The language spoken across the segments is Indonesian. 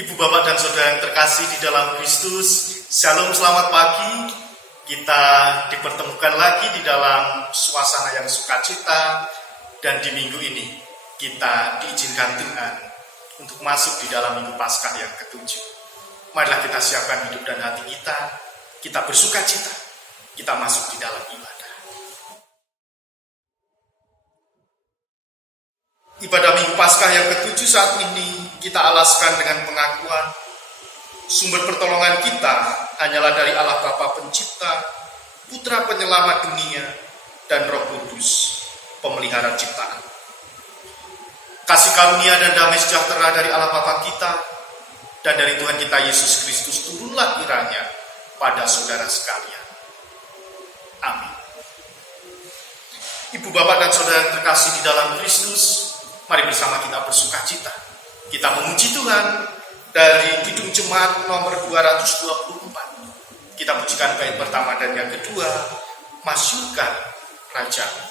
Ibu, Bapak, dan Saudara yang terkasih di dalam Kristus, Shalom, selamat pagi. Kita dipertemukan lagi di dalam suasana yang sukacita, dan di minggu ini kita diizinkan Tuhan untuk masuk di dalam Minggu Paskah yang ke-7. Marilah kita siapkan hidup dan hati kita bersukacita, kita masuk di dalam ibadah. Ibadah Minggu Paskah yang ke-7 saat ini kita alaskan dengan pengakuan sumber pertolongan kita hanyalah dari Allah Bapa Pencipta, Putra Penyelamat dunia, dan Roh Kudus, Pemelihara ciptaan. Kasih karunia dan damai sejahtera dari Allah Bapa kita dan dari Tuhan kita Yesus Kristus turunlah kiranya pada saudara sekalian. Amin. Ibu, Bapak, dan Saudara yang terkasih di dalam Kristus, mari bersama kita bersukacita. Kita memuji Tuhan dari Kidung Jemaat nomor 224. Kita pujikan bait pertama dan yang kedua, Masyurkan Raja.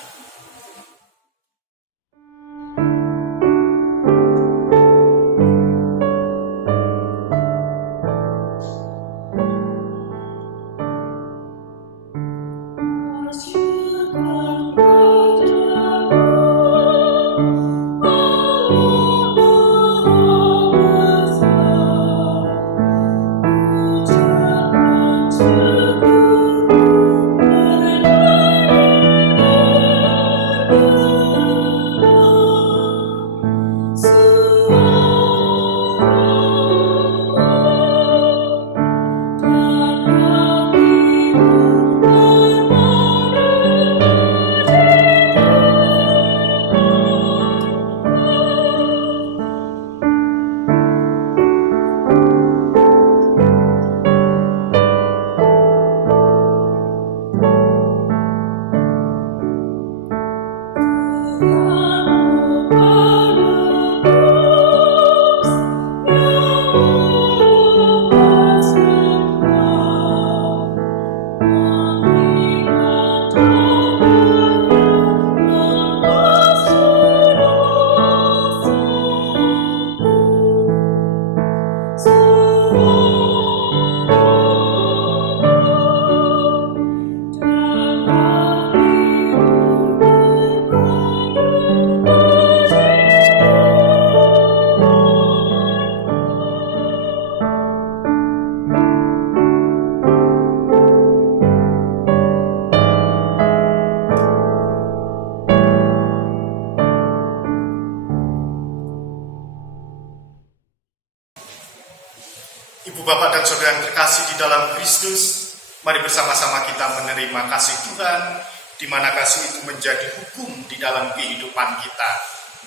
Ibu, Bapak, dan Saudara yang terkasih di dalam Kristus, mari bersama-sama kita menerima kasih Tuhan, di mana kasih itu menjadi hukum di dalam kehidupan kita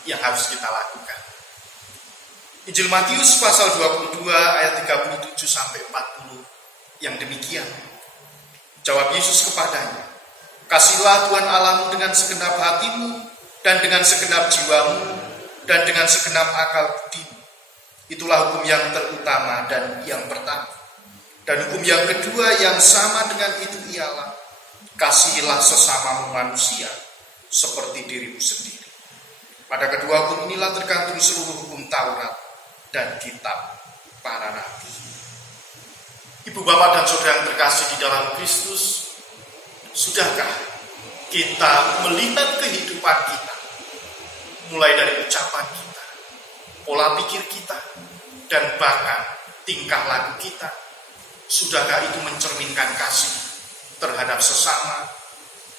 yang harus kita lakukan. Injil Matius pasal 22 ayat 37-40 yang demikian. Jawab Yesus kepadanya, "Kasihilah Tuhan Allahmu dengan segenap hatimu, dan dengan segenap jiwamu, dan dengan segenap akal budimu. Itulah hukum yang terutama dan yang pertama. Dan hukum yang kedua yang sama dengan itu ialah, kasihilah sesamamu manusia seperti dirimu sendiri." Pada kedua hukum inilah tergantung seluruh hukum Taurat dan kitab para nabi. Ibu, Bapak, dan Saudara yang terkasih di dalam Kristus, sudahkah kita melihat kehidupan kita, mulai dari ucapan kita, pola pikir kita, dan bahkan tingkah laku kita, sudahkah itu mencerminkan kasih terhadap sesama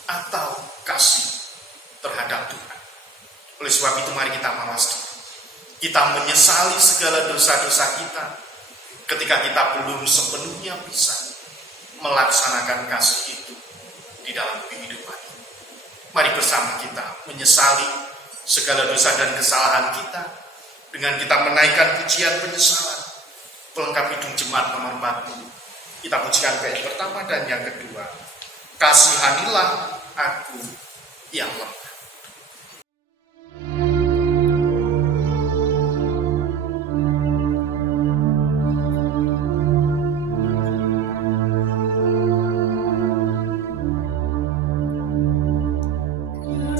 atau kasih terhadap Tuhan? Oleh sebab itu mari kita mawas diri. Kita menyesali segala dosa-dosa kita ketika kita belum sepenuhnya bisa melaksanakan kasih itu di dalam kehidupan. Mari bersama kita menyesali segala dosa dan kesalahan kita dengan kita menaikkan pujian penyesalan. Pelengkap Kidung Jemaat nomor 40. Kita pujikan bait pertama dan yang kedua, "Kasihanilah aku yang lemah."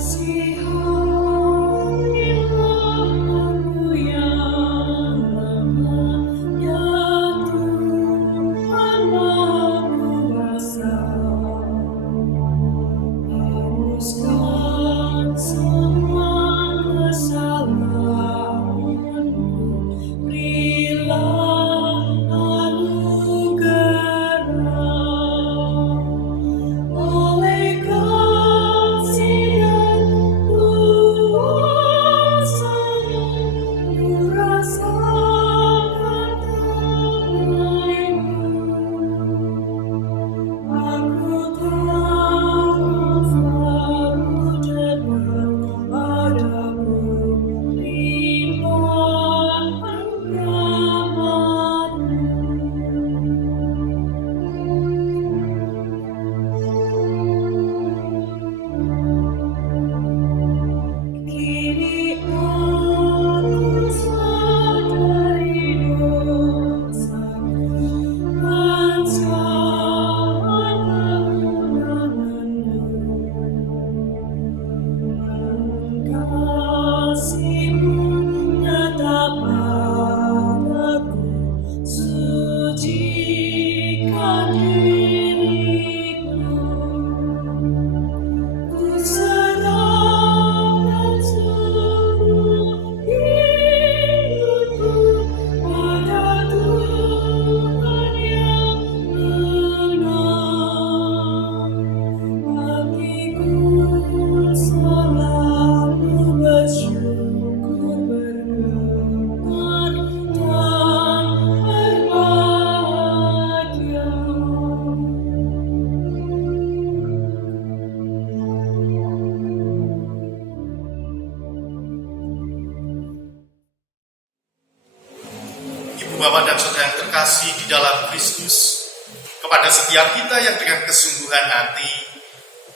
Kasihanilah aku yang lemah, Bapak dan Saudara yang terkasih di dalam Kristus, kepada setiap kita yang dengan kesungguhan hati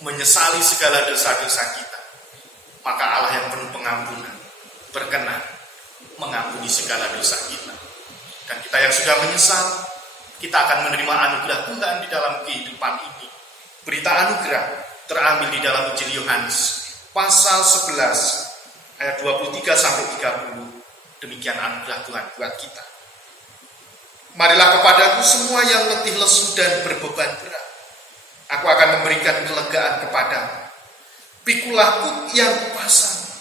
menyesali segala dosa-dosa kita, maka Allah yang penuh pengampunan berkenan mengampuni segala dosa kita. Dan kita yang sudah menyesal, kita akan menerima anugerah Tuhan di dalam kehidupan ini. Berita anugerah terambil di dalam Injil Yohanes pasal 11 ayat 23-30. Demikian anugerah Tuhan buat kita. Marilah kepadaku semua yang letih lesu dan berbeban berat, aku akan memberikan kelegaan kepadamu. Pikulah kuk yang kupasang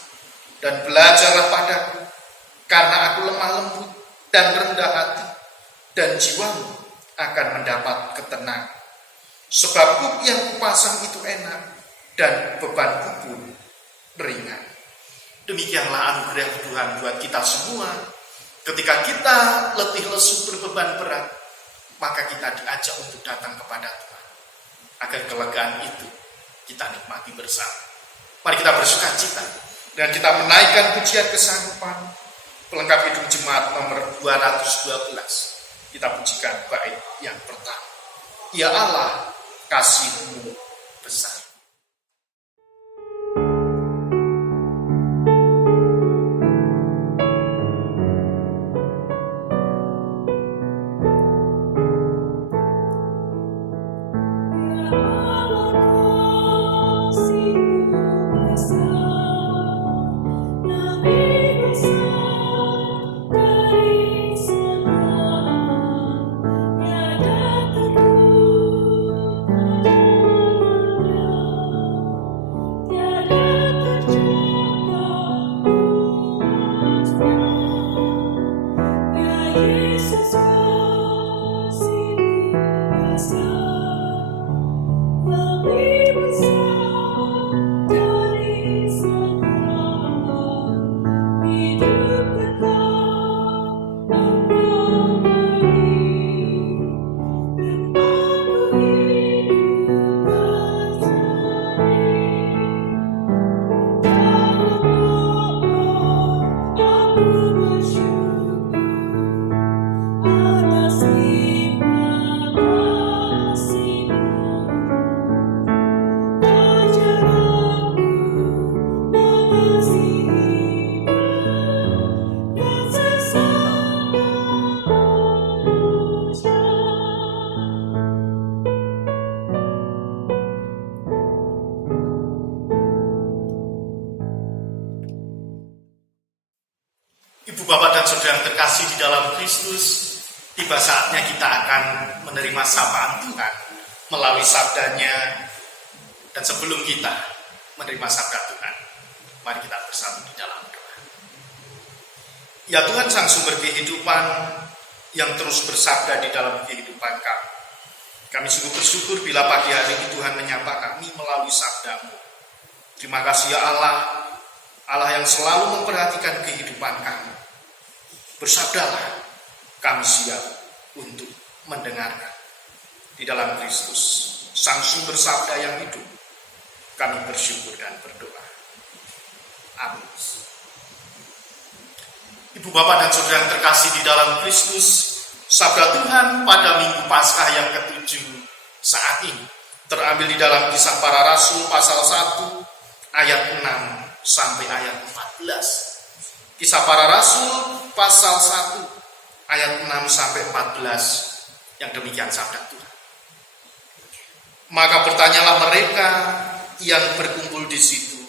dan belajarlah padaku, karena aku lemah lembut dan rendah hati, dan jiwamu akan mendapat ketenangan. Sebab kuk yang kupasang itu enak dan bebanku pun ringan. Demikianlah anugerah Tuhan buat kita semua. Ketika kita letih lesu berbeban berat, maka kita diajak untuk datang kepada Tuhan, agar kelegaan itu kita nikmati bersama. Mari kita bersukacita dan kita menaikkan pujian kesanggupan pelengkap hidup jemaat nomor 212. Kita pujikan bait yang pertama. Ya Allah, kasih-Mu besar. Ibu, Bapak, dan Saudara yang terkasih di dalam Kristus, tiba saatnya kita akan menerima sapaan Tuhan melalui sabdanya. Dan sebelum kita menerima sabda Tuhan, mari kita bersatu di dalam doa. Ya Tuhan, Sang Sumber kehidupan yang terus bersabda di dalam kehidupan kami. Kami sungguh bersyukur bila pagi hari ini Tuhan menyapa kami melalui sabda-Mu. Terima kasih ya Allah, Allah yang selalu memperhatikan kehidupan kami. Bersabdalah, kami siap untuk mendengarkan. Di dalam Kristus, Sang Sumber Sabda yang hidup, kami bersyukur dan berdoa. Amin. Ibu, Bapak, dan Saudara yang terkasih di dalam Kristus, sabda Tuhan pada Minggu Paskah yang ke-7 saat ini terambil di dalam Kisah Para Rasul pasal 1 ayat 6 sampai ayat 14. Kisah Para Rasul pasal 1 ayat 6 sampai 14 yang demikian sabda Tuhan. Maka bertanyalah mereka yang berkumpul di situ,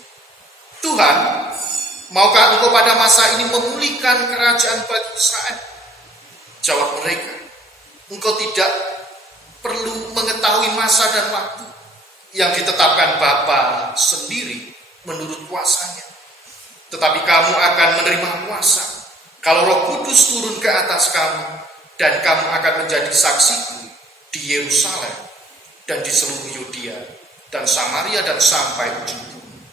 Tuhan, maukah Engkau pada masa ini memulihkan kerajaan bagi Israel? Jawab mereka, Engkau tidak perlu mengetahui masa dan waktu yang ditetapkan Bapa sendiri menurut kuasanya. Tetapi kamu akan menerima kuasa kalau Roh Kudus turun ke atas kamu, dan kamu akan menjadi saksiku di Yerusalem dan di seluruh Yudea dan Samaria dan sampai ujung bumi.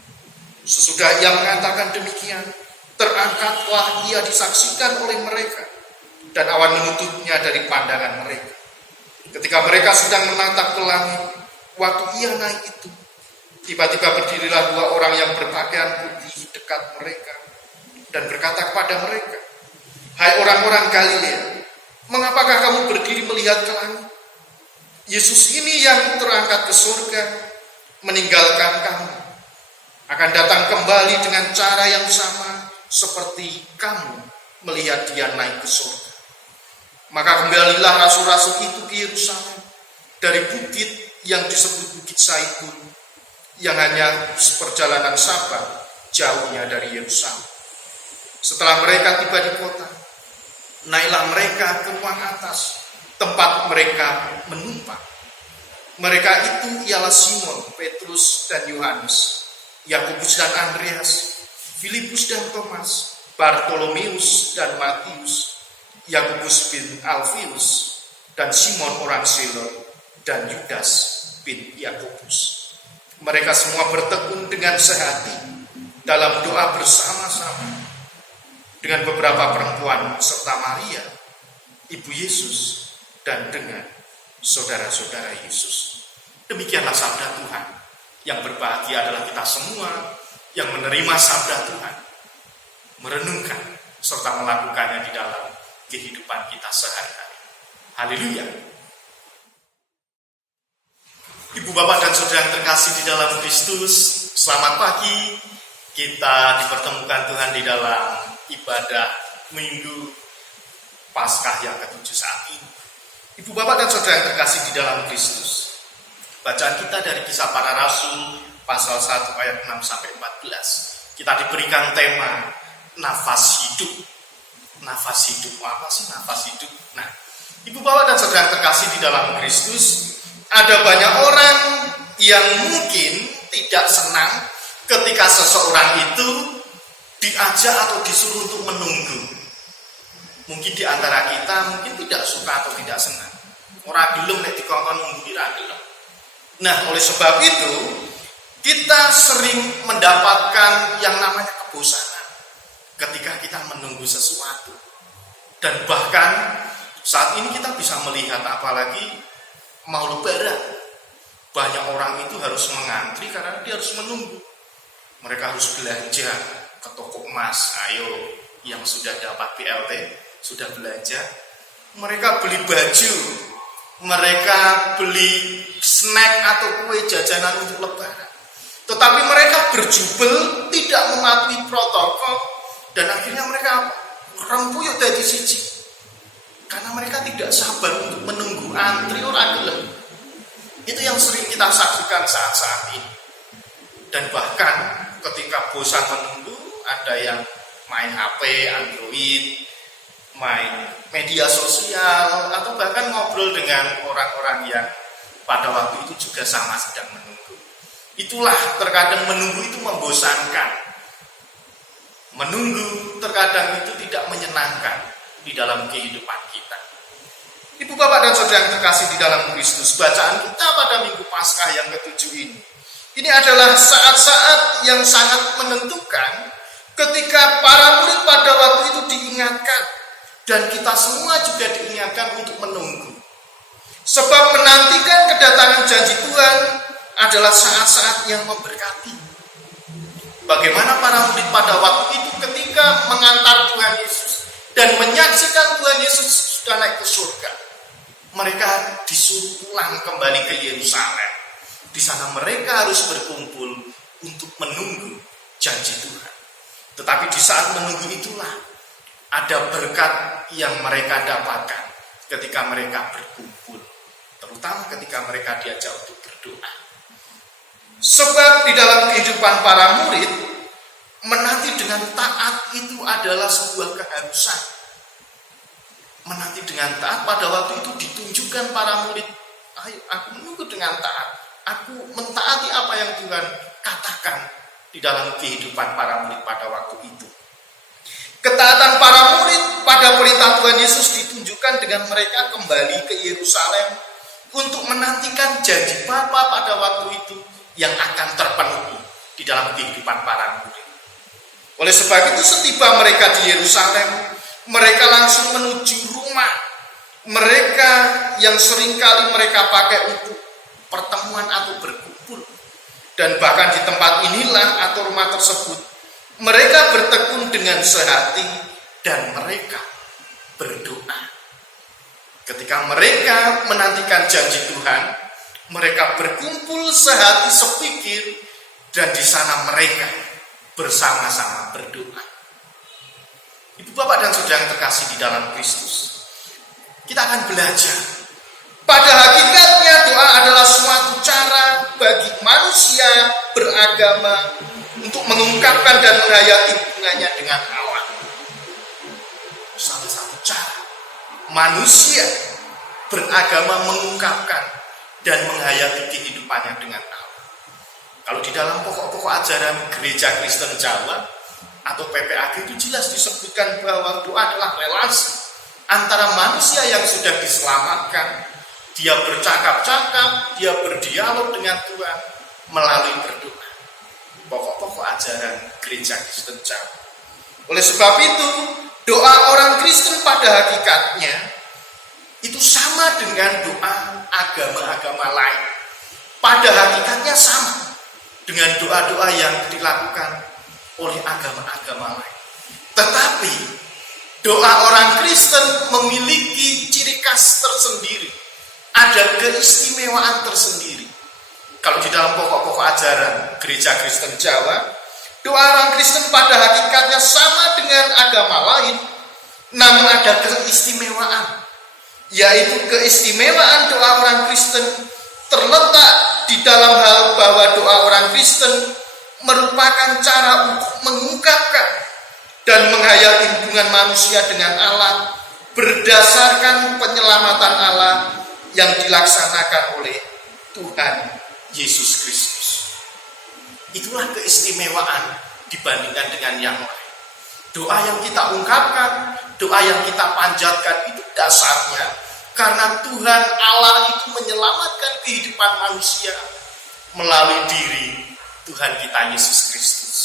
Sesudah ia mengatakan demikian, terangkatlah ia disaksikan oleh mereka, dan awan menutupnya dari pandangan mereka. Ketika mereka sedang menatap ke langit, waktu ia naik itu, tiba-tiba berdirilah dua orang yang berpakaian putih dekat mereka, dan berkata kepada mereka, Hai orang-orang Galilea, Mengapakah kamu berdiri melihat ke langit? Yesus ini yang terangkat ke surga, meninggalkan kamu, akan datang kembali dengan cara yang sama seperti kamu melihat dia naik ke surga. Maka kembalilah rasul-rasul itu ke Yerusalem dari bukit yang disebut Bukit Zaitun, yang hanya seperjalanan sabat jauhnya dari Yerusalem. Setelah mereka tiba di kota, naiklah mereka ke ruang atas, tempat mereka menumpang. Mereka itu ialah Simon, Petrus dan Yohanes, Yakobus dan Andreas, Filipus dan Thomas, Bartolomeus dan Matius, Yakobus bin Alfius, dan Simon orang Selot, dan Yudas bin Yakobus. Mereka semua bertekun dengan sehati dalam doa bersama-sama dengan beberapa perempuan serta Maria, ibu Yesus, dan dengan saudara-saudara Yesus. Demikianlah sabda Tuhan. Yang berbahagia adalah kita semua yang menerima sabda Tuhan, merenungkan serta melakukannya di dalam kehidupan kita sehari-hari. Haleluya. Ibu, bapak, dan saudara yang terkasih di dalam Kristus, selamat pagi. Kita dipertemukan Tuhan di dalam ibadah Minggu Paskah yang ke-7 saat ini. Ibu, bapak, dan saudara yang terkasih di dalam Kristus, bacaan kita dari Kisah Para Rasul pasal 1 ayat 6 sampai 14. Kita diberikan tema nafas hidup. Nafas hidup. Apa sih nafas hidup? Nah, ibu, bapak, dan saudara yang terkasih di dalam Kristus, ada banyak orang yang mungkin tidak senang ketika seseorang itu diajak atau disuruh untuk menunggu. Mungkin di antara kita mungkin tidak suka atau tidak senang. Ora gelem nek dikongkon nunggu ora gelem. Nah, oleh sebab itu kita sering mendapatkan yang namanya kebosanan ketika kita menunggu sesuatu. Dan bahkan saat ini kita bisa melihat, apalagi mau lebaran, banyak orang itu harus mengantri karena dia harus menunggu. Mereka harus belanja ke toko emas. Ayo, yang sudah dapat BLT sudah belanja, mereka beli baju, mereka beli snack atau kue jajanan untuk lebaran. Tetapi mereka berjubel, tidak mematuhi protokol, dan akhirnya mereka rempuyuk dari siji. Karena mereka tidak sabar untuk menunggu antri ora gelem. Itu yang sering kita saksikan saat-saat ini. Dan bahkan ketika bosan menunggu, ada yang main HP, Android, main media sosial, atau bahkan ngobrol dengan orang-orang yang pada waktu itu juga sama sedang menunggu. Itulah terkadang menunggu itu membosankan. Menunggu terkadang itu tidak menyenangkan di dalam kehidupan kita. Ibu, bapak, dan saudara yang terkasih di dalam Kristus, bacaan kita pada Minggu Paskah yang ke-7 ini adalah saat-saat yang sangat menentukan ketika para murid pada waktu itu diingatkan, dan kita semua juga diingatkan untuk menunggu. Sebab menantikan kedatangan janji Tuhan adalah saat-saat yang memberkati. Bagaimana para murid pada waktu itu ketika mengantar Tuhan Yesus dan menyaksikan Tuhan Yesus sudah naik ke surga. Mereka disuruh pulang kembali ke Yerusalem. Di sana mereka harus berkumpul untuk menunggu janji Tuhan. Tetapi di saat menunggu itulah ada berkat yang mereka dapatkan ketika mereka berkumpul, terutama ketika mereka diajak untuk berdoa. Sebab di dalam kehidupan para murid, menanti dengan taat itu adalah sebuah keharusan. Menanti dengan taat pada waktu itu ditunjukkan para murid, ayo aku menunggu dengan taat, aku mentaati apa yang Tuhan katakan di dalam kehidupan para murid pada waktu itu. Ketaatan para murid pada perintah Tuhan Yesus ditunjukkan dengan mereka kembali ke Yerusalem untuk menantikan janji Bapa pada waktu itu yang akan terpenuhi di dalam kehidupan para murid. Oleh sebab itu setiba mereka di Yerusalem, mereka langsung menuju rumah mereka yang seringkali mereka pakai untuk pertemuan atau berkumpul. Dan bahkan di tempat inilah atau rumah tersebut mereka bertekun dengan sehati dan mereka berdoa. Ketika mereka menantikan janji Tuhan, mereka berkumpul sehati sepikir, dan di sana mereka bersama-sama berdoa. Ibu bapak dan saudara yang terkasih di dalam Kristus, kita akan belajar. Pada hakikatnya doa adalah suatu cara bagi manusia beragama untuk mengungkapkan dan menghayati hubungannya dengan Allah. Satu-satu cara manusia beragama mengungkapkan dan menghayati kehidupannya dengan Allah. Kalau di dalam pokok-pokok ajaran Gereja Kristen Jawa atau PPAG itu jelas disebutkan bahwa doa adalah relasi antara manusia yang sudah diselamatkan. Dia bercakap-cakap, dia berdialog dengan Tuhan melalui berdoa. Pokok-pokok ajaran Gereja Kristen Jawa. Oleh sebab itu, doa orang Kristen pada hakikatnya itu sama dengan doa agama-agama lain. Pada hakikatnya sama dengan doa-doa yang dilakukan oleh agama-agama lain. Tetapi doa orang Kristen memiliki ciri khas tersendiri. Ada keistimewaan tersendiri. Kalau di dalam pokok-pokok ajaran Gereja Kristen Jawa, doa orang Kristen pada hakikatnya sama dengan agama lain, namun ada keistimewaan. Yaitu keistimewaan doa orang Kristen terletak di dalam hal bahwa doa orang Kristen merupakan cara untuk mengungkapkan dan menghayati hubungan manusia dengan Allah berdasarkan penyelamatan Allah yang dilaksanakan oleh Tuhan Yesus Kristus. Itulah keistimewaan dibandingkan dengan yang lain. Doa yang kita ungkapkan, doa yang kita panjatkan itu dasarnya karena Tuhan Allah itu menyelamatkan kehidupan manusia melalui diri Tuhan kita Yesus Kristus.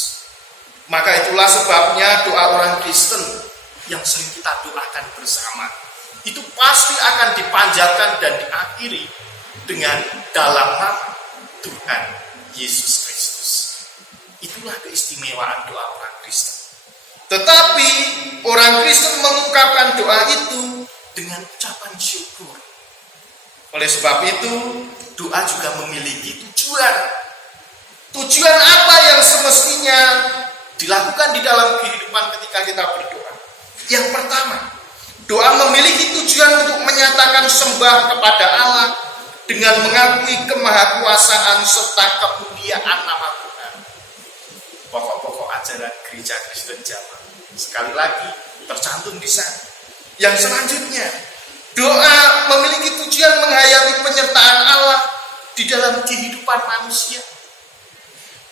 Maka itulah sebabnya doa orang Kristen yang sering kita doakan bersama itu pasti akan dipanjatkan dan diakhiri dengan dalam nama Tuhan Yesus Kristus. Itulah keistimewaan doa orang Kristen. Tetapi orang Kristen mengungkapkan doa itu dengan ucapan syukur. Oleh sebab itu, doa juga memiliki tujuan. Tujuan apa yang semestinya dilakukan di dalam kehidupan ketika kita berdoa? Yang pertama, doa memiliki tujuan untuk menyatakan sembah kepada Allah dengan mengakui kemahakuasaan serta kemuliaan nama Tuhan. Pokok-pokok ajaran Gereja Kristen Jawa. Sekali lagi tercantum di sana. Yang selanjutnya, doa memiliki tujuan menghayati penyertaan Allah di dalam kehidupan manusia.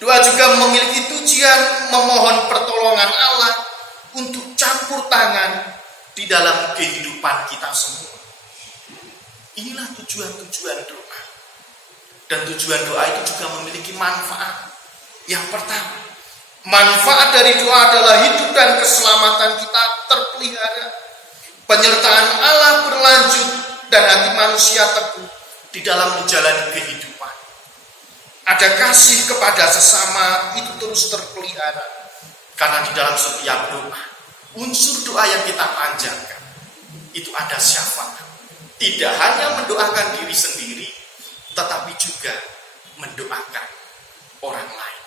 Doa juga memiliki tujuan memohon pertolongan Allah untuk campur tangan di dalam kehidupan kita semua. Inilah tujuan-tujuan doa. Dan tujuan doa itu juga memiliki manfaat. Yang pertama, manfaat dari doa adalah hidup dan keselamatan kita terpelihara. Penyertaan Allah berlanjut dan hati manusia teguh di dalam menjalani kehidupan. Ada kasih kepada sesama itu terus terpelihara. Karena di dalam setiap doa, unsur doa yang kita panjatkan itu ada syafaat. Tidak hanya mendoakan diri sendiri, tetapi juga mendoakan orang lain.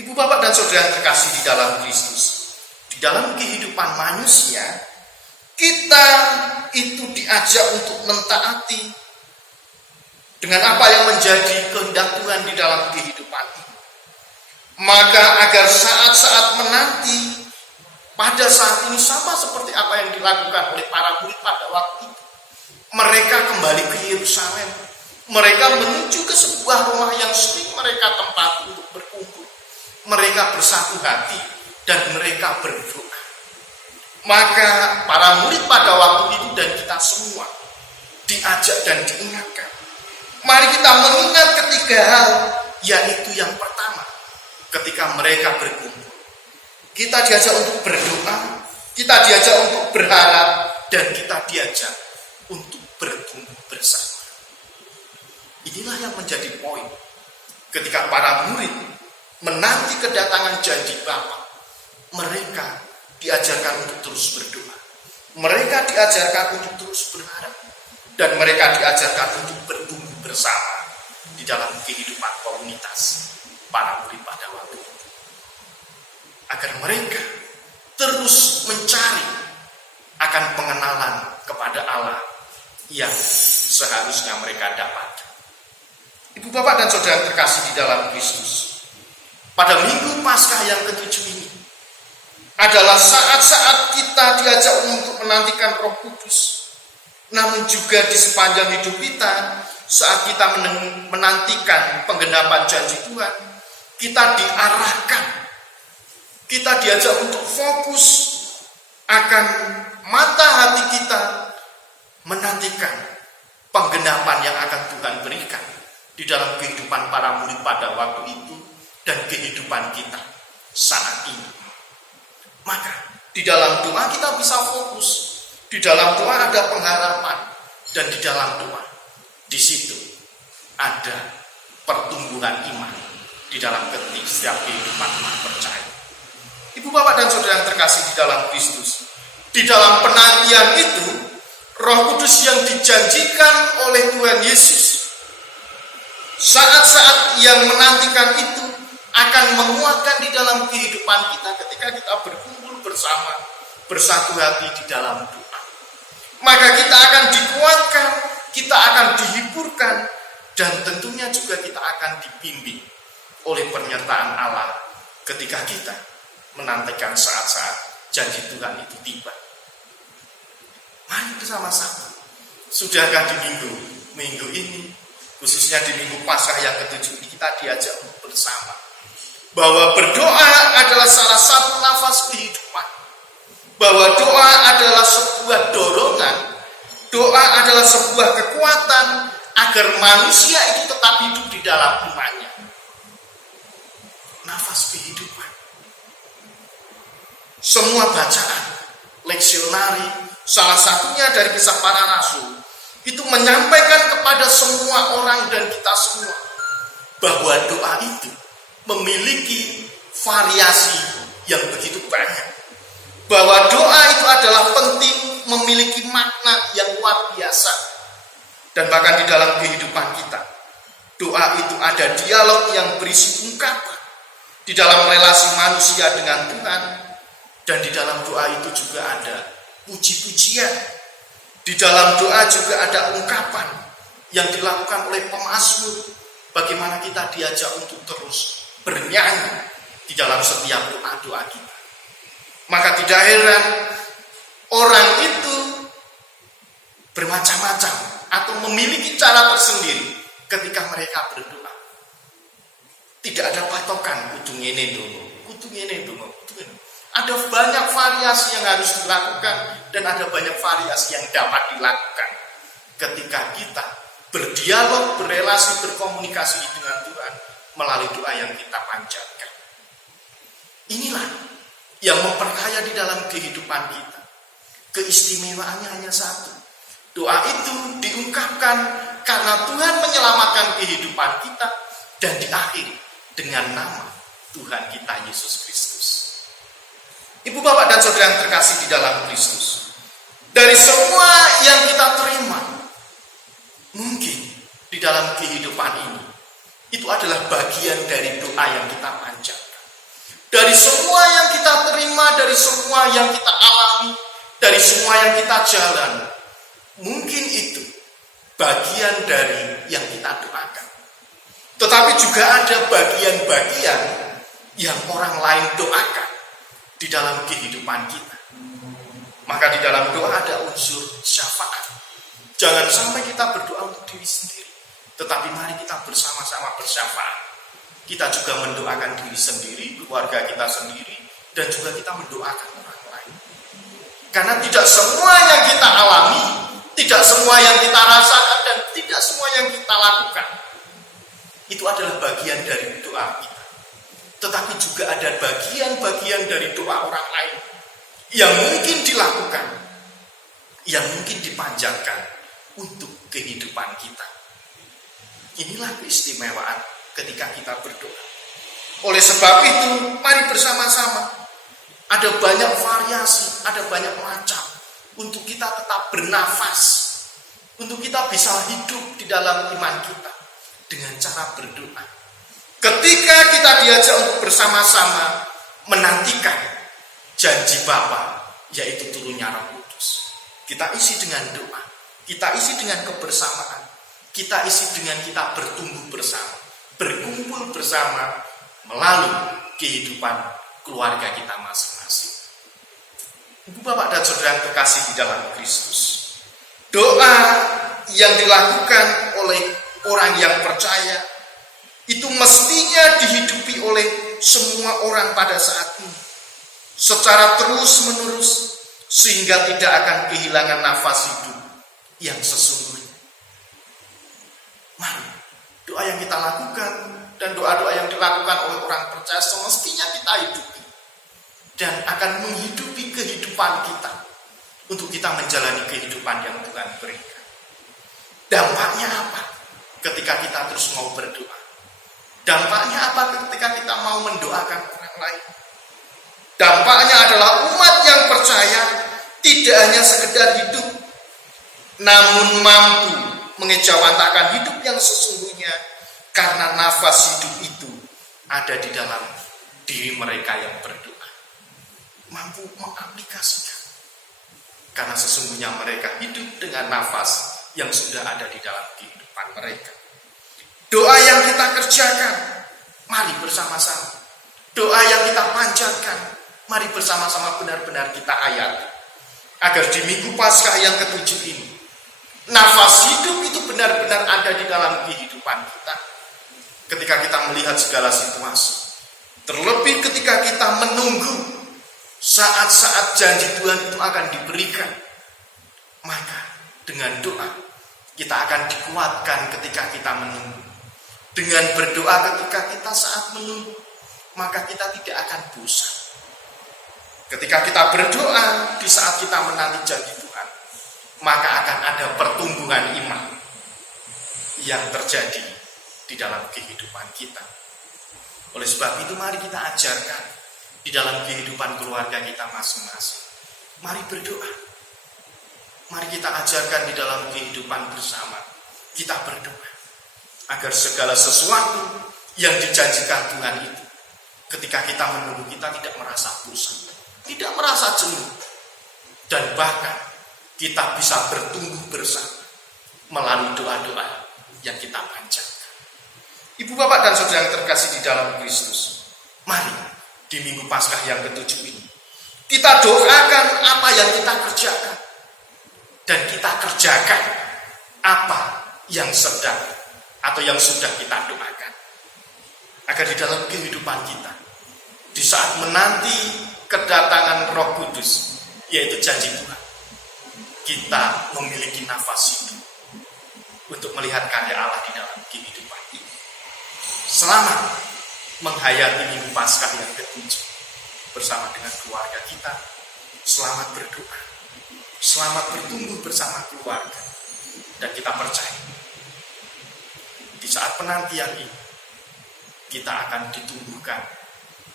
Ibu bapak dan saudara yang terkasih di dalam Kristus, di dalam kehidupan manusia, kita itu diajak untuk mentaati dengan apa yang menjadi kehendak Tuhan di dalam kehidupan ini. Maka agar saat-saat menanti, pada saat ini sama seperti apa yang dilakukan oleh para murid pada waktu itu. Mereka kembali ke Yerusalem. Mereka menuju ke sebuah rumah yang sering mereka tempati untuk berkumpul. Mereka bersatu hati dan mereka berdoa. Maka para murid pada waktu itu dan kita semua diajak dan diingatkan. Mari kita mengingat ketiga hal, yaitu yang pertama, ketika mereka berkumpul, kita diajak untuk berdoa, kita diajak untuk berharap, dan kita diajak untuk bertumbuh bersama. Inilah yang menjadi poin ketika para murid menanti kedatangan janji Bapa. Mereka diajarkan untuk terus berdoa. Mereka diajarkan untuk terus berharap, dan mereka diajarkan untuk bertumbuh bersama di dalam kehidupan komunitas para murid pada waktu itu. Agar mereka terus mencari akan pengenalan kepada Allah yang seharusnya mereka dapatkan. Ibu bapak dan saudara yang terkasih di dalam Kristus, pada minggu Paskah yang ke-7 ini adalah saat-saat kita diajak untuk menantikan Roh Kudus. Namun juga di sepanjang hidup kita, saat kita menantikan penggenapan janji Tuhan, kita diarahkan, kita diajak untuk fokus akan mata hati kita menantikan penggenapan yang akan Tuhan berikan di dalam kehidupan para murid pada waktu itu dan kehidupan kita saat ini. Maka di dalam doa kita bisa fokus, di dalam doa ada pengharapan, dan di dalam doa di situ ada pertumbuhan iman di dalam setiap kehidupan umat percaya. Ibu bapak dan saudara yang terkasih di dalam Kristus, di dalam penantian itu Roh Kudus yang dijanjikan oleh Tuhan Yesus saat-saat yang menantikan itu akan menguatkan di dalam kehidupan kita ketika kita berkumpul bersama, bersatu hati di dalam doa. Maka kita akan dikuatkan, kita akan dihiburkan, dan tentunya juga kita akan dibimbing oleh penyertaan Allah ketika kita menantikan saat-saat janji Tuhan itu tiba. Mari bersama-sama. Sudahkah di minggu ini, khususnya di minggu Paskah yang ke-7 ini, kita diajak untuk bersama bahwa berdoa adalah salah satu nafas kehidupan, bahwa doa adalah sebuah dorongan, doa adalah sebuah kekuatan agar manusia itu tetap hidup di dalam imannya. Nafas kehidupan. Semua bacaan leksionari, salah satunya dari Kisah Para Rasul, itu menyampaikan kepada semua orang dan kita semua bahwa doa itu memiliki variasi yang begitu banyak. Bahwa doa itu adalah penting, memiliki makna yang luar biasa. Dan bahkan di dalam kehidupan kita, doa itu ada dialog yang berisi ungkapan di dalam relasi manusia dengan Tuhan. Dan di dalam doa itu juga ada puji-pujian. Di dalam doa juga ada ungkapan yang dilakukan oleh pemazmur. Bagaimana kita diajak untuk terus bernyanyi di dalam setiap doa-doa kita. Maka tidak heran orang itu bermacam-macam atau memiliki cara tersendiri ketika mereka berdoa. Tidak ada patokan kudu ngene ndonga. Ada banyak variasi yang harus dilakukan dan ada banyak variasi yang dapat dilakukan ketika kita berdialog, berelasi, berkomunikasi dengan Tuhan melalui doa yang kita panjatkan. Inilah yang memperkaya di dalam kehidupan kita. Keistimewaannya hanya satu. Doa itu diungkapkan karena Tuhan menyelamatkan kehidupan kita dan diakhiri dengan nama Tuhan kita Yesus Kristus. Ibu bapak dan saudara yang terkasih di dalam Kristus, dari semua yang kita terima, mungkin di dalam kehidupan ini, itu adalah bagian dari doa yang kita panjatkan. Dari semua yang kita terima, dari semua yang kita alami, dari semua yang kita jalani, mungkin itu bagian dari yang kita doakan. Tetapi juga ada bagian-bagian yang orang lain doakan di dalam kehidupan kita. Maka di dalam doa ada unsur syafaat. Jangan sampai kita berdoa untuk diri sendiri, tetapi mari kita bersama-sama bersyafaat. Kita juga mendoakan diri sendiri, keluarga kita sendiri, dan juga kita mendoakan orang lain. Karena tidak semua yang kita alami, tidak semua yang kita rasakan, dan tidak semua yang kita lakukan itu adalah bagian dari doa kita. Tetapi juga ada bagian-bagian dari doa orang lain yang mungkin dilakukan, yang mungkin dipanjatkan untuk kehidupan kita. Inilah keistimewaan ketika kita berdoa. Oleh sebab itu, mari bersama-sama. Ada banyak variasi, ada banyak macam untuk kita tetap bernafas, untuk kita bisa hidup di dalam iman kita dengan cara berdoa. Ketika kita diajak untuk bersama-sama menantikan janji Bapa, yaitu turunnya Roh Kudus, kita isi dengan doa, kita isi dengan kebersamaan, kita isi dengan kita bertumbuh bersama, berkumpul bersama melalui kehidupan keluarga kita masing-masing. Ibu, Bapak, dan saudara yang terkasih di dalam Kristus, doa yang dilakukan oleh orang yang percaya itu mestinya dihidupi oleh semua orang pada saat ini secara terus-menerus, sehingga tidak akan kehilangan nafas hidup yang sesungguhnya. Mari, doa yang kita lakukan dan doa-doa yang dilakukan oleh orang percaya semestinya kita hidupi dan akan menghidupi kehidupan kita untuk kita menjalani kehidupan yang Tuhan berikan. Dampaknya apa ketika kita terus mau berdoa? Dampaknya apa ketika kita mau mendoakan orang lain? Dampaknya adalah umat yang percaya tidak hanya sekedar hidup, namun mampu mengejawantakan hidup yang sesungguhnya, karena nafas hidup itu ada di dalam diri mereka yang berdoa. Mampu mengaplikasikan, karena sesungguhnya mereka hidup dengan nafas yang sudah ada di dalam kehidupan mereka. Doa yang kita kerjakan, mari bersama-sama. Doa yang kita panjatkan, mari bersama-sama benar-benar kita hayati. Agar di Minggu Paskah yang ke-7 ini, nafas hidup itu benar-benar ada di dalam kehidupan kita. Ketika kita melihat segala situasi, terlebih ketika kita menunggu saat-saat janji Tuhan itu akan diberikan, maka dengan doa kita akan dikuatkan ketika kita menunggu. Dengan berdoa ketika kita saat menunggu, maka kita tidak akan bosan. Ketika kita berdoa di saat kita menanti janji Tuhan, maka akan ada pertumbuhan iman yang terjadi di dalam kehidupan kita. Oleh sebab itu, mari kita ajarkan di dalam kehidupan keluarga kita masing-masing. Mari berdoa. Mari kita ajarkan di dalam kehidupan bersama. Kita berdoa agar segala sesuatu yang dijanjikan Tuhan itu, ketika kita menunggu, kita tidak merasa bosan, tidak merasa jenuh, dan bahkan kita bisa bertumbuh bersama melalui doa-doa yang kita panjatkan. Ibu, Bapak, dan saudara yang terkasih di dalam Kristus, mari di Minggu Paskah yang ke-7 ini kita doakan apa yang kita kerjakan, dan kita kerjakan apa yang sedang atau yang sudah kita doakan, agar di dalam kehidupan kita, di saat menanti kedatangan Roh Kudus, yaitu janji Tuhan, kita memiliki nafas hidup untuk melihat karya Allah di dalam kehidupan ini. Selamat menghayati Minggu Paskah yang ke-7 bersama dengan keluarga kita. Selamat berdoa, selamat bertumbuh bersama keluarga, dan kita percaya di saat penantian ini kita akan ditumbuhkan,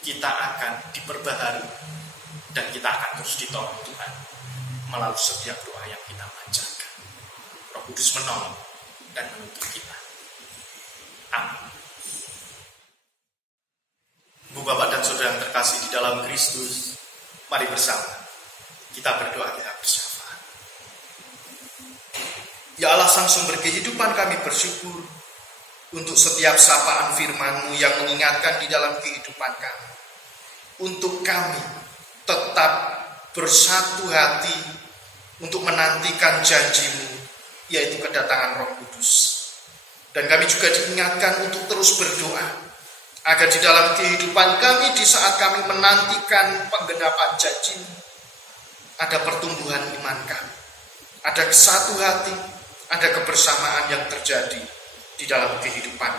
kita akan diperbaharui, dan kita akan terus ditolong Tuhan melalui setiap doa yang kita panjatkan. Roh Kudus menolong dan menuntun kita. Amin. Bu, Bapak, dan saudara yang terkasih di dalam Kristus, mari bersama kita berdoa, kita bersama. Ya Allah, Sang Sumber kehidupan, kami bersyukur untuk setiap sapaan firman-Mu yang mengingatkan di dalam kehidupan kami, untuk kami tetap bersatu hati untuk menantikan janji-Mu, yaitu kedatangan Roh Kudus. Dan kami juga diingatkan untuk terus berdoa, agar di dalam kehidupan kami, di saat kami menantikan penggenapan janji-Mu, ada pertumbuhan iman kami, ada kesatu hati, ada kebersamaan yang terjadi di dalam kehidupan,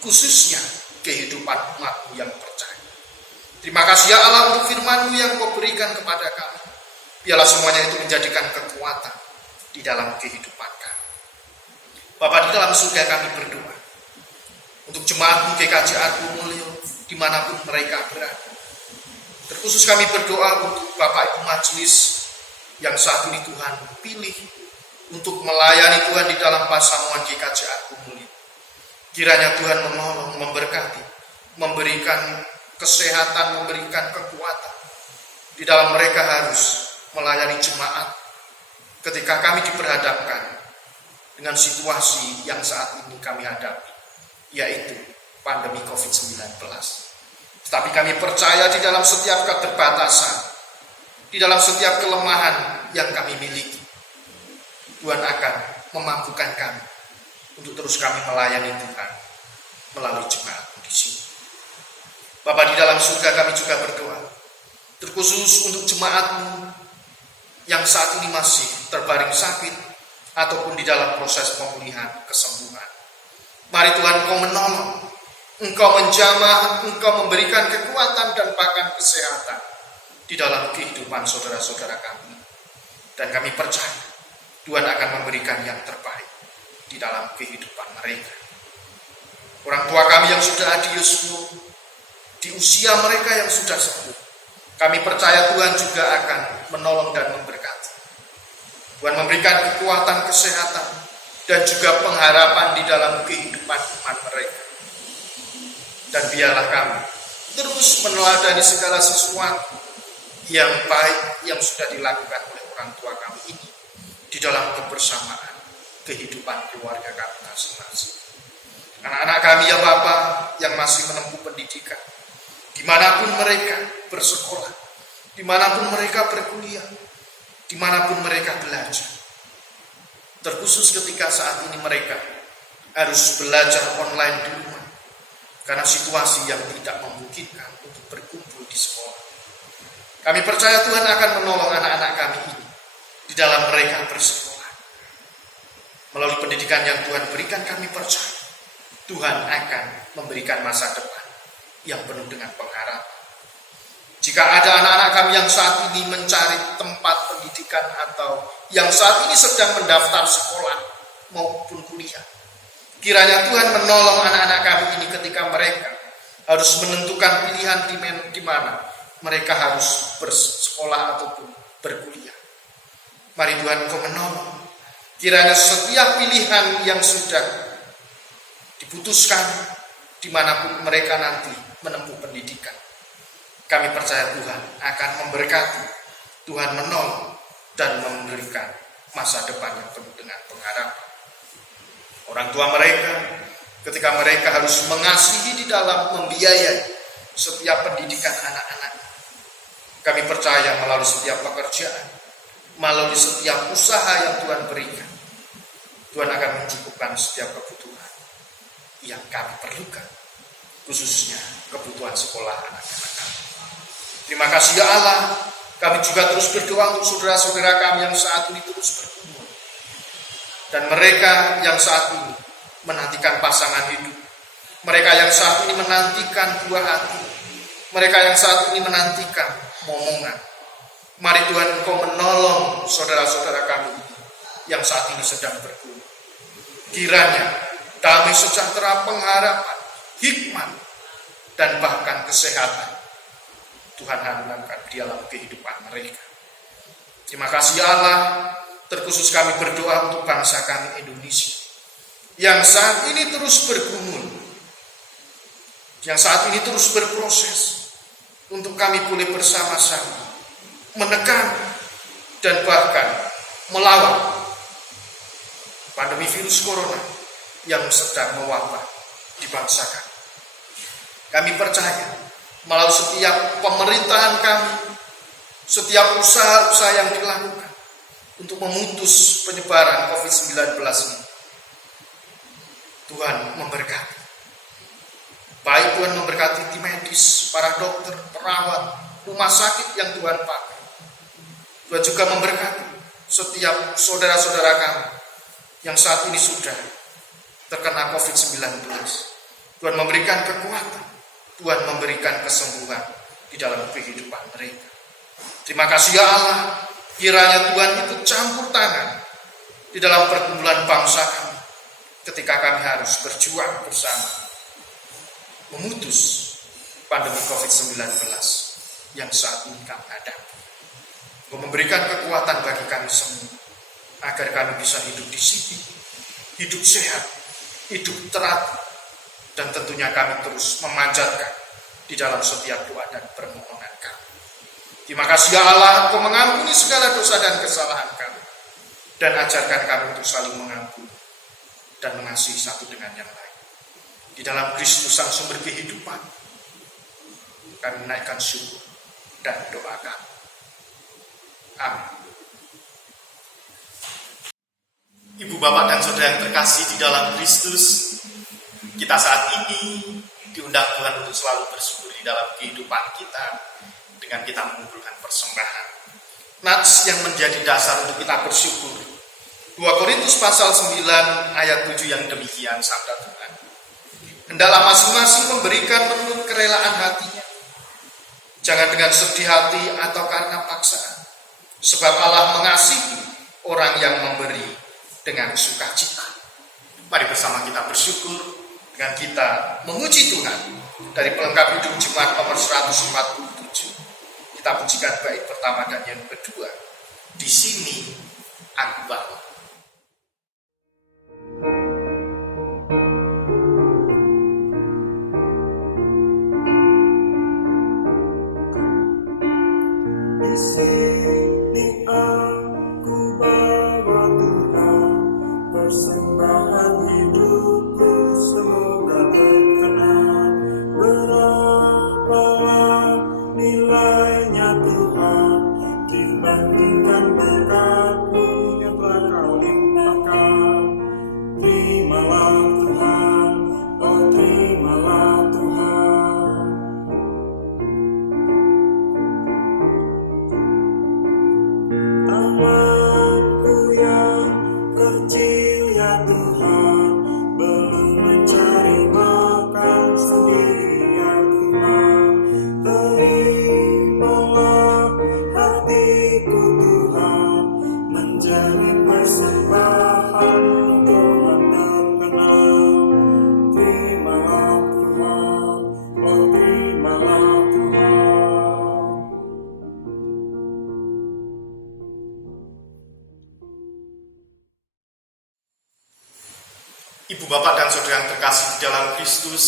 khususnya kehidupan umat-Mu yang percaya. Terima kasih ya Allah untuk firman-Mu yang Kau berikan kepada kami. Biarlah semuanya itu menjadikan kekuatan di dalam kehidupan kami. Bapa di dalam surga, kami berdoa untuk jemaat GKJ Agung Mulyo dimanapun mereka berada. Terkhusus kami berdoa untuk Bapak Ibu Majelis yang saat ini Tuhan pilih untuk melayani Tuhan di dalam pasamuan GKJ Agung Mulia. Kiranya Tuhan menolong, memberkati, memberikan kesehatan, memberikan kekuatan. Di dalam mereka harus melayani jemaat ketika kami diperhadapkan dengan situasi yang saat ini kami hadapi, yaitu pandemi COVID-19. Tetapi kami percaya di dalam setiap keterbatasan, di dalam setiap kelemahan yang kami miliki, Tuhan akan memampukan kami untuk terus kami melayani Tuhan melalui jemaat di sini. Bapa di dalam surga, kami juga berdoa, terkhusus untuk jemaat-Mu yang saat ini masih terbaring sakit ataupun di dalam proses pemulihan kesembuhan. Mari Tuhan, Engkau menolong, Engkau menjamah, Engkau memberikan kekuatan dan bahkan kesehatan di dalam kehidupan saudara-saudara kami. Dan kami percaya Tuhan akan memberikan yang terbaik di dalam kehidupan mereka. Orang tua kami yang sudah adios di usia mereka yang sudah sepuh, kami percaya Tuhan juga akan menolong dan memberkati. Tuhan memberikan kekuatan, kesehatan, dan juga pengharapan di dalam kehidupan iman mereka. Dan biarlah kami terus meneladani segala sesuatu yang baik yang sudah dilakukan oleh orang tua kami ini di dalam kebersamaan kehidupan keluarga kami masing-masing. Anak-anak kami ya Bapa yang masih menempuh pendidikan, dimanapun mereka bersekolah, dimanapun mereka berkuliah, dimanapun mereka belajar. Terkhusus ketika saat ini mereka harus belajar online di rumah, karena situasi yang tidak memungkinkan untuk berkumpul di sekolah. Kami percaya Tuhan akan menolong anak-anak kami ini di dalam mereka bersekolah. Melalui pendidikan yang Tuhan berikan, kami percaya Tuhan akan memberikan masa depan yang penuh dengan pengharapan. Jika ada anak-anak kami yang saat ini mencari tempat pendidikan atau yang saat ini sedang mendaftar sekolah maupun kuliah, kiranya Tuhan menolong anak-anak kami ini ketika mereka harus menentukan pilihan di mana mereka harus bersekolah ataupun berkuliah. Mari Tuhan Engkau menolong. Kiranya setiap pilihan yang sudah diputuskan dimanapun mereka nanti menempuh pendidikan, kami percaya Tuhan akan memberkati, Tuhan menolong dan memberikan masa depan yang penuh dengan pengharapan. Orang tua mereka ketika mereka harus mengasihi di dalam membiayai setiap pendidikan anak-anak, kami percaya melalui setiap pekerjaan, melalui setiap usaha yang Tuhan berikan, Tuhan akan mencukupkan setiap kebutuhan yang kami perlukan, khususnya kebutuhan sekolah anak-anak kami. Terima kasih ya Allah. Kami juga terus berdoa untuk saudara-saudara kami yang saat ini terus berkumpul, dan mereka yang saat ini menantikan pasangan hidup, mereka yang saat ini menantikan buah hati, mereka yang saat ini menantikan momongan. Mari Tuhan Engkau menolong saudara-saudara kami yang saat ini sedang bergumul. Kiranya damai sejahtera, pengharapan, hikmat, dan bahkan kesehatan Tuhan anugerahkan di dalam kehidupan mereka. Terima kasih Allah. Terkhusus kami berdoa untuk bangsa kami Indonesia yang saat ini terus bergumul, yang saat ini terus berproses, untuk kami boleh bersama-sama menekan dan bahkan melawan pandemi virus corona yang sedang mewabah di bangsa kami. Kami percaya melalui setiap pemerintahan kami, setiap usaha-usaha yang dilakukan untuk memutus penyebaran COVID-19 ini, Tuhan memberkati. Baik Tuhan memberkati tim medis, para dokter, perawat, rumah sakit yang Tuhan pakai. Tuhan juga memberkati setiap saudara-saudara kami yang saat ini sudah terkena COVID-19. Tuhan memberikan kekuatan, Tuhan memberikan kesembuhan di dalam kehidupan mereka. Terima kasih ya Allah. Kiranya Tuhan ikut campur tangan di dalam pergumulan bangsa kami ketika kami harus berjuang bersama memutus pandemi COVID-19 yang saat ini kami hadapi. memberikan kekuatan bagi kami semua, agar kami bisa hidup di sini, hidup sehat, hidup teratur, dan tentunya kami terus memanjatkan di dalam setiap doa dan permohonan kami. Terima kasih ya Allah, Engkau mengampuni segala dosa dan kesalahan kami, dan ajarkan kami untuk saling mengampuni dan mengasihi satu dengan yang lain. Di dalam Kristus Sang Sumber kehidupan, kami menaikkan syukur dan doa kami. Amin. Ibu, Bapak, dan Saudara yang terkasih di dalam Kristus, kita saat ini diundang Tuhan untuk selalu bersyukur di dalam kehidupan kita dengan kita mengumpulkan persembahan. Nats yang menjadi dasar untuk kita bersyukur. 2 Korintus pasal 9 ayat 7 yang demikian sabda Tuhan. Hendaklah masing-masing memberikan menurut kerelaan hatinya, jangan dengan sedih hati atau karena paksaan. Sebab Allah mengasihi orang yang memberi dengan sukacita. Mari bersama kita bersyukur dengan kita memuji Tuhan dari pelengkap hidup Jemaat nomor 147. Kita pujikan bait pertama dan yang kedua. Di sini aku bangun. Di sini aku bawa Tuhan, persembahan hidupku semoga berkenan. Berapalah nilainya Tuhan dibandingkan berkat-Mu yang telah Kau limpahkan. Terimalah Tuhan, oh terimalah Tuhan. Tanganku yang kecil ya Tuhan, belum mencari makan sendiri ya Tuhan. Terimalah hatiku Tuhan, menjadi persembahan untuk berkenan. Terimalah Tuhan, oh terimalah Tuhan. Ibu, Bapak, dan Saudara yang terkasih di dalam Kristus,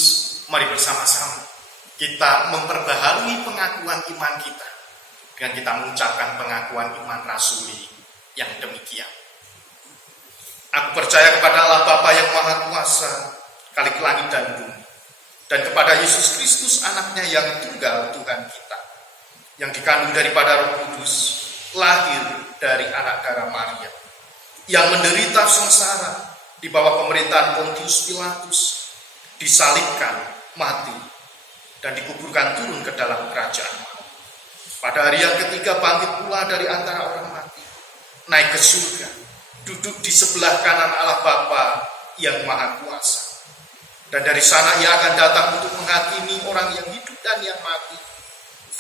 mari bersama-sama kita memperbaharui pengakuan iman kita dengan kita mengucapkan pengakuan iman rasuli yang demikian. Aku percaya kepada Allah Bapa yang Maha Kuasa, Khalik langit dan bumi, dan kepada Yesus Kristus anaknya yang tunggal Tuhan kita, yang dikandung daripada Roh Kudus, lahir dari anak darah Maria, yang menderita sengsara di bawah pemerintahan Pontius Pilatus, disalibkan, mati, dan dikuburkan turun ke dalam kerajaan maut. Pada hari yang ketiga bangkit pula dari antara orang mati, naik ke surga, duduk di sebelah kanan Allah Bapa yang Maha Kuasa. Dan dari sana Ia akan datang untuk menghakimi orang yang hidup dan yang mati.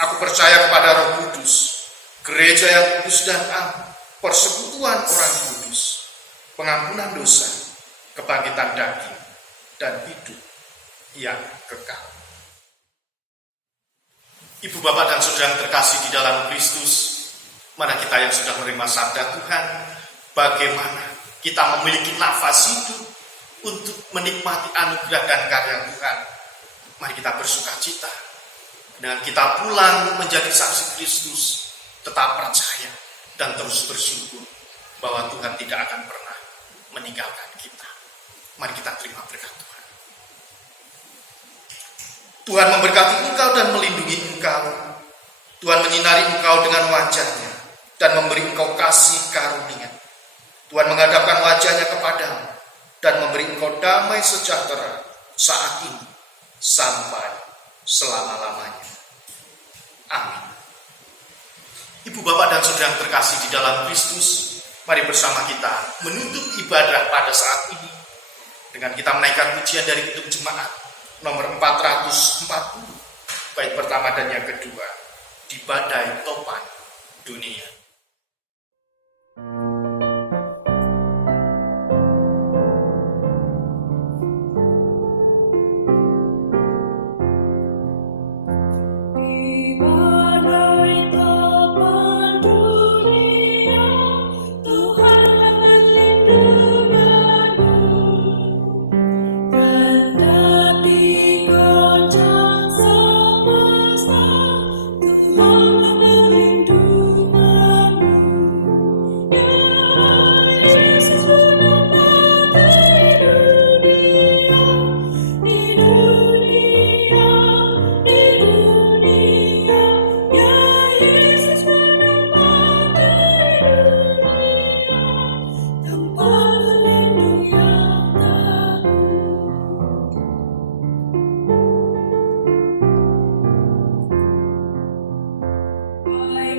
Aku percaya kepada Roh Kudus, gereja yang kudus dan am, persekutuan orang kudus, pengampunan dosa, kebangkitan daging, dan hidup yang kekal. Ibu, Bapak, dan Saudara yang terkasih di dalam Kristus, mana kita yang sudah menerima sabda Tuhan, bagaimana kita memiliki nafas hidup untuk menikmati anugerah dan karya Tuhan. Mari kita bersuka cita dengan kita pulang menjadi saksi Kristus, tetap percaya dan terus bersyukur bahwa Tuhan tidak akan pernah meninggalkan kita. Mari kita terima berkat Tuhan. Tuhan memberkati engkau dan melindungi engkau. Tuhan menyinari engkau dengan wajah-Nya dan memberi engkau kasih karunia. Tuhan menghadapkan wajah-Nya kepadamu dan memberi engkau damai sejahtera saat ini sampai selama-lamanya. Amin. Ibu, Bapak, dan Saudara yang terkasih di dalam Kristus, mari bersama kita menutup ibadah pada saat ini dengan kita menaikkan pujian dari Kidung Jemaat nomor 440, bait pertama dan yang kedua, di badai topan dunia. Di badai topan dunia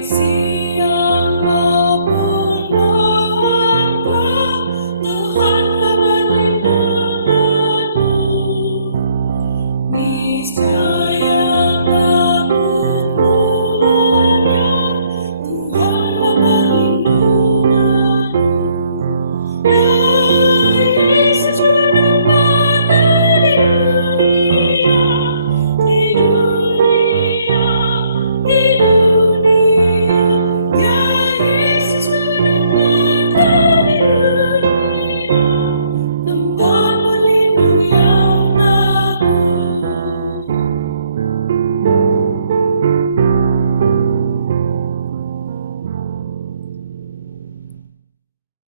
kasih